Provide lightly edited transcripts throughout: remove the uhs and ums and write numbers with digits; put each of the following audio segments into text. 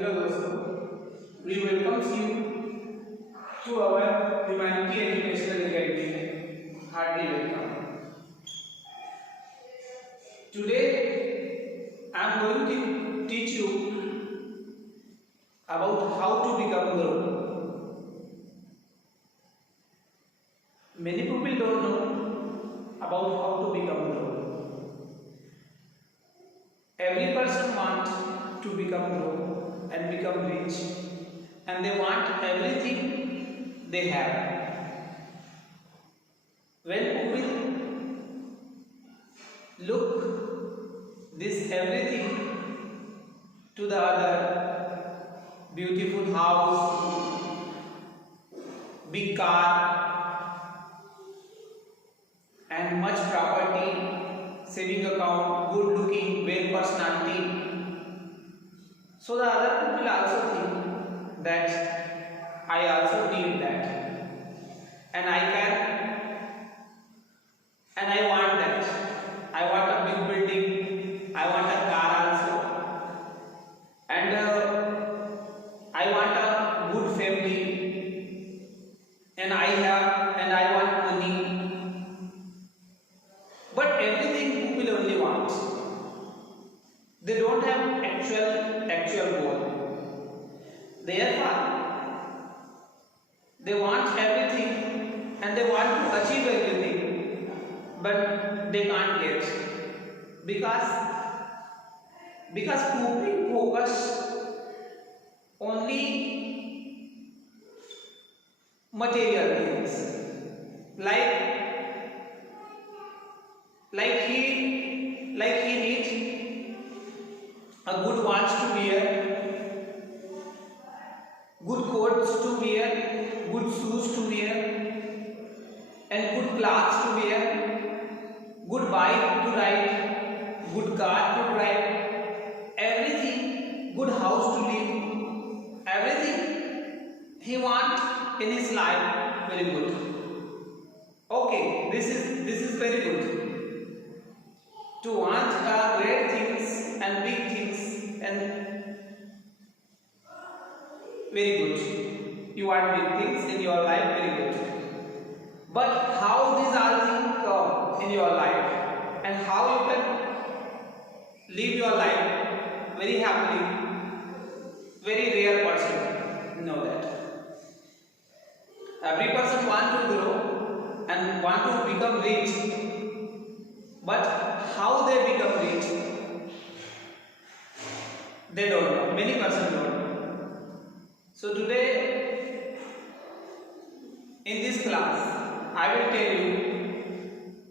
हेलो दोस्तों, we welcomes you to our humanity educational academy. Hardly welcome. Today I am going to teach you about how to become grown. Many people don't know about how to become grown. Every person wants to become grown and become rich, and they want everything they have. When people look this everything to the other, beautiful house, big car, and much property, saving account, good looking, well personality. So the other people also think that I also need that, and I can, and I want that. I want a big building, I want a car also, and I want a good family, and I want money. But everything people only want. They don't have actual goal. Therefore, they want everything and they want to achieve everything, but they can't get because people focus only material things, like he needs a good watch to wear, good coats to wear, good shoes to wear, and good clothes to wear, good bike to ride, good car to drive, everything, good house to live, everything he wants in his life. Very good. Okay, this is very good. To want great things and big things, and very good. You want big things in your life, very good. But how these all things come in your life, and how you can live your life very happily, very rare person know that. Every person want to grow and want to become rich, but how they become rich, they don't know. Many persons don't know. So today in this class I will tell you,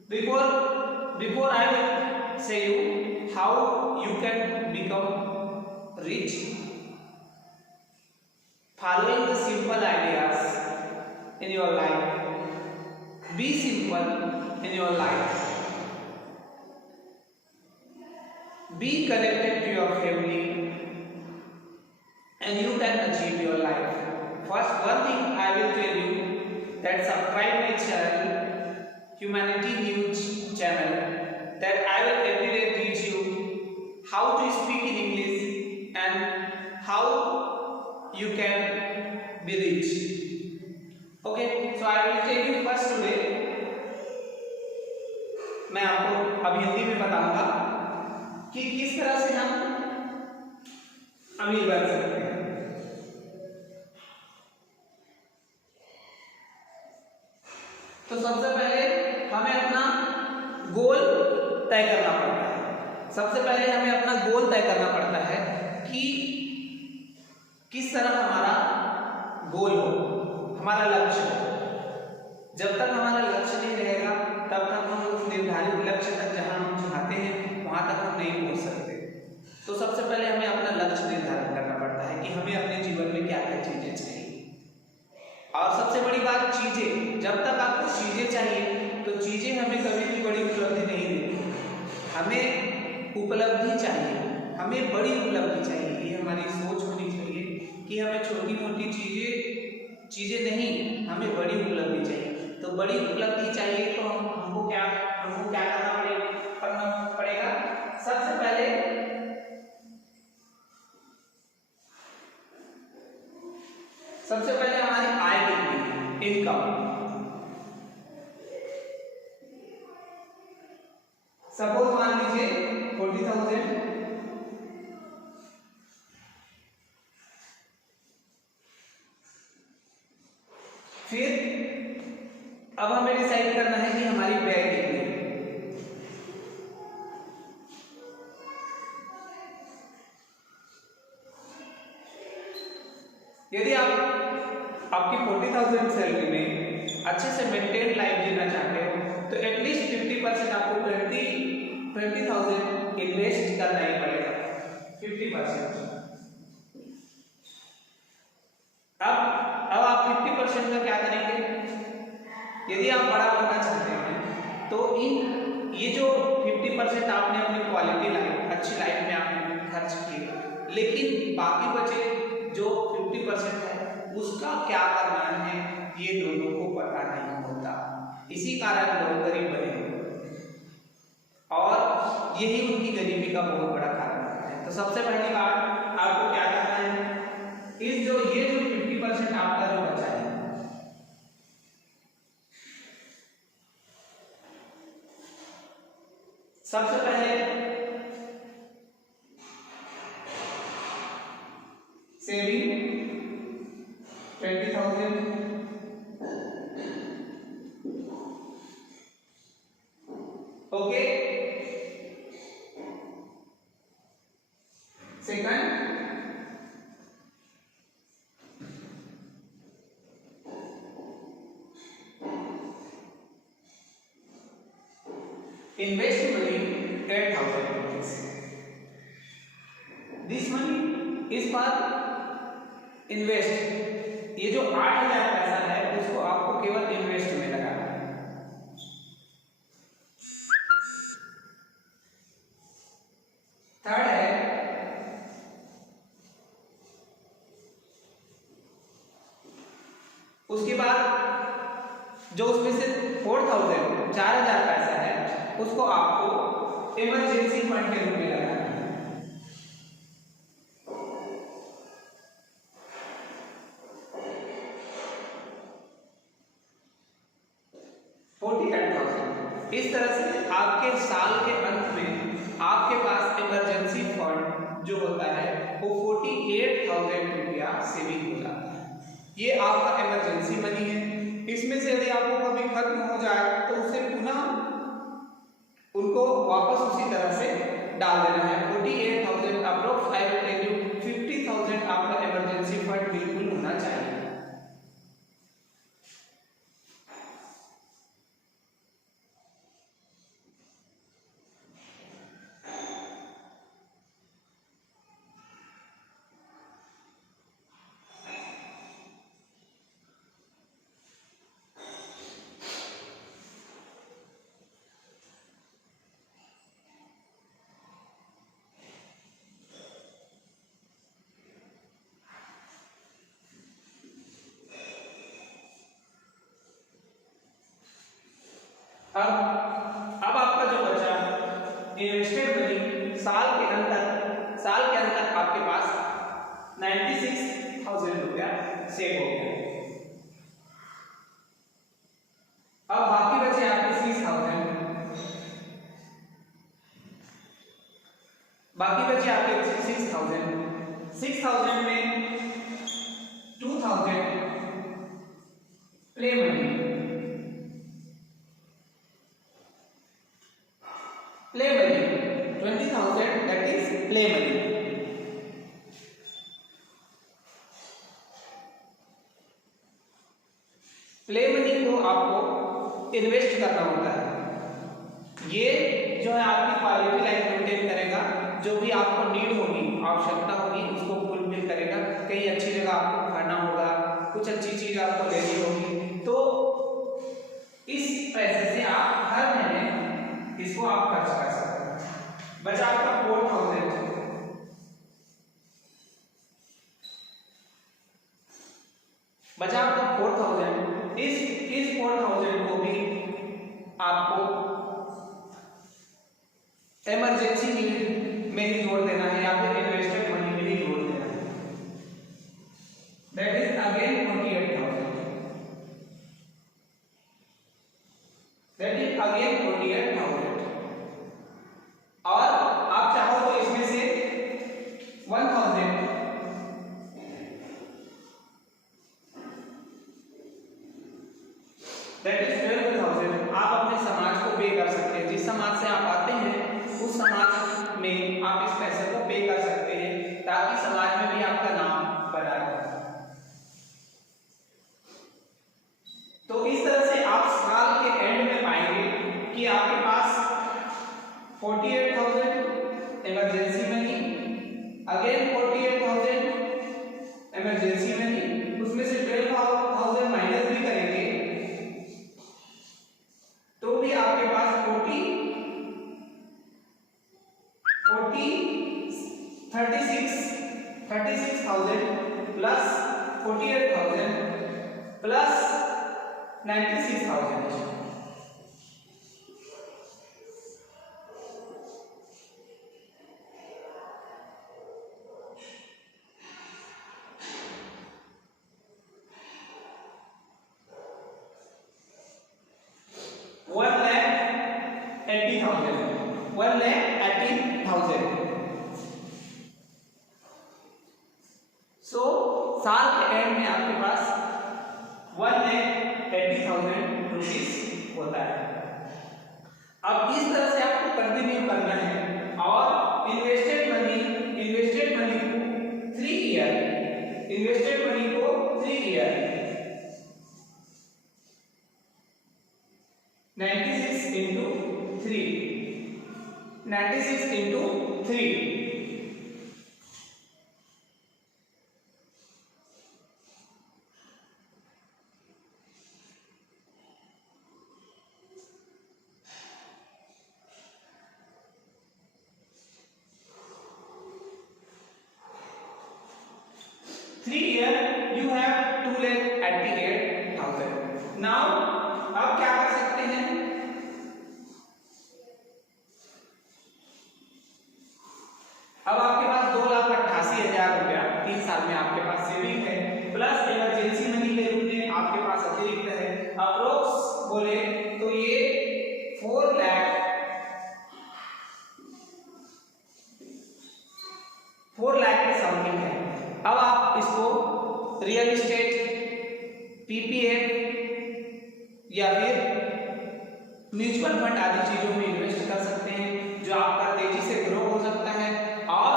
before I will say you how you can become rich, following the simple ideas in your life. Be simple in your life. Be connected to your family, and you can achieve your life. First, one thing I will tell you, that subscribe my channel, Humanity News channel, that I will every day teach you how to speak in English and how you can be rich. Okay, so I will tell you first today. मैं आपको अब हिंदी में बताऊंगा कि किस तरह से हम अमीर बन सकते हैं। तो सबसे पहले हमें अपना गोल तय करना पड़ता है। सबसे पहले हमें अपना गोल तय करना पड़ता है कि किस तरह हमारा गोल हो, हमारा लक्ष्य हो। जब तक हमारा लक्ष्य नहीं रहेगा तब तक हम उस निर्धारित लक्ष्य तक जहां हम चाहते हैं वहां तक हम नहीं पहुंच सकते। तो सबसे पहले हमें अपना लक्ष्य निर्धारित करना पड़ता है कि हमें अपने जीवन में क्या क्या चीजें चाहिए। और सबसे बड़ी बात, चीजें, जब तक आपको चीजें चाहिए तो चीजें हमें कभी भी बड़ी उपलब्धि नहीं देती। हमें उपलब्धि चाहिए, हमें बड़ी उपलब्धि चाहिए। ये हमारी सोच होनी चाहिए कि हमें छोटी मोटी चीजें नहीं, हमें बड़ी उपलब्धि चाहिए। तो बड़ी उपलब्धि चाहिए तो हमको क्या करना पड़ेगा। सबसे पहले सबसे पहले हमारी आय कितनी है, इनकम। सपोज मान लीजिए 40,000, फिर अब हमें डिसाइड करना है कि हमारी व्यय कितनी है। यदि आप आपकी 40,000 सैलरी में अच्छे से मेंटेन लाइफ जीना चाहते हो तो एटलीस्ट 50% आपको 20,000 इन्वेस्ट करना ही पड़ेगा, 50%। अब आप 50% का क्या करेंगे? यदि आप बड़ा बनना चाहते हैं तो ये जो 50% आपने अपनी क्वालिटी लाइफ, अच्छी लाइफ में आपने खर्च किए, लेकिन बाकी बचे जो 50% है उसका क्या करना है ये लोगों को पता नहीं होता। इसी कारण लोग गरीब बने हुए और यही उनकी गरीबी का बहुत बड़ा कारण है। तो सबसे पहली बात आपको क्या करना है, इस जो 50% आपका जो बचा है, सबसे पहले सेविंग 20,000, okay. Second invest money 10,000 rupees. This money is for invest. ये जो 8,000 पैसा है उसको आपको केवल इन्वेस्ट में लगाना है। थर्ड है उसके बाद जो उसमें से 4,000 पैसा है उसको आपको इमरजेंसी फंड के रूप में लगाना है। 48,000। इस तरह से आपके साल के अंत में आपके पास इमरजेंसी फंड जो होता है वो 48,000 रुपया सेविंग हो जाता है। ये आपका इमरजेंसी मनी है। इसमें से यदि आपको कभी खत्म हो जाए तो उसे पुनः उनको वापस उसी तरह से डाल देना है। 48,000 approx I will tell you 50,000 आपका इमरजेंसी फंड बिल्कुल होना चाहिए। अब आपका जो बचा इन्वेस्टेड मनी साल के अंदर आपके पास 96,000 रुपया सेव हो गया। अब बाकी बचे आपके 6,000, बाकी बचे आपके 6,000 में 2,000 play money, play money 20,000 that is play money. Play money को आपको इन्वेस्ट करना होता है। ये जो है आपकी क्वालिटी लाइफ मेंटेन करेगा, जो भी आपको नीड होगी, आवश्यकता होगी, उसको फुलफिल करेगा। कहीं अच्छी जगह आपको खाना होगा, कुछ अच्छी चीज आपको लेनी होगी, तो इस पैसे से आप हर महीने इसको आप खर्च कर सकते हैं। बचा आपका 4,000, बचा आपका 4,000। इस 4,000 को भी आपको इमरजेंसी नीड में ही जोड़ देना है या फिर इन्वेस्टेड मनी में ही जोड़ देना है। That is again again 48,000 emergency money, उसमें से 12,000 माइनस भी करेंगे तो भी आपके पास 36,000 प्लस 48,000 प्लस 96,000। वन लैख 80,000। सो साल के एंड में आपके पास 1,80,000 रुपीज होता है। अब इस तरह से आपको कंटिन्यू करना है और इन्वेस्टेड मनी को 3 ईयर 96 into 3 3 year you have 2,88,000। नाउ अब क्या कर सकते हैं, अब आपके पास 2,88,000 रुपया 3 साल में आपके पास सेविंग है, प्लस इमरजेंसी मनी के रूप में आपके पास अतिरिक्त है। अप्रोक्स बोले तो ये 4 लाख के समथिंग है। अब आप इसको रियल एस्टेट, पीपीएफ या फिर म्यूचुअल फंड आदि चीजों में इन्वेस्ट कर सकते हैं, जो आपका तेजी से ग्रो हो सकता है और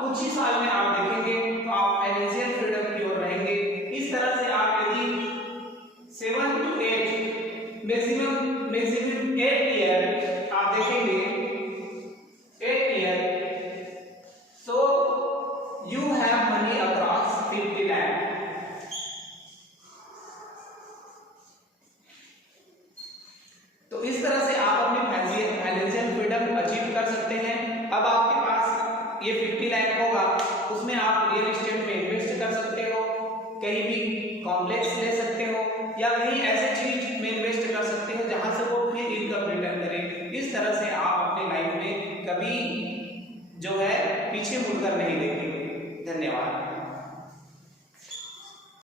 कुछ ही साल में आप देखेंगे तो आप फाइनेंशियल फ्रीडम की ओर रहेंगे। इस तरह से आप यदि 7 to 8 मैक्सिमम 8 ईयर आप देखेंगे 8 ईयर, सो you have money across 50 lakh। तो इस तरह से आप अपनी फाइनेंशियल फ्रीडम अचीव कर सकते हैं। अब आपके पास ये 50 लाख होगा, उसमें आप रियल एस्टेट में इन्वेस्ट कर सकते हो, कहीं भी कॉम्प्लेक्स ले सकते हो या कहीं ऐसे चीज में इन्वेस्ट कर सकते हो जहां से वो फिर इनकम रिटर्न करे। इस तरह से आप अपने लाइफ में कभी जो है पीछे मुड़कर नहीं देखेंगे। धन्यवाद।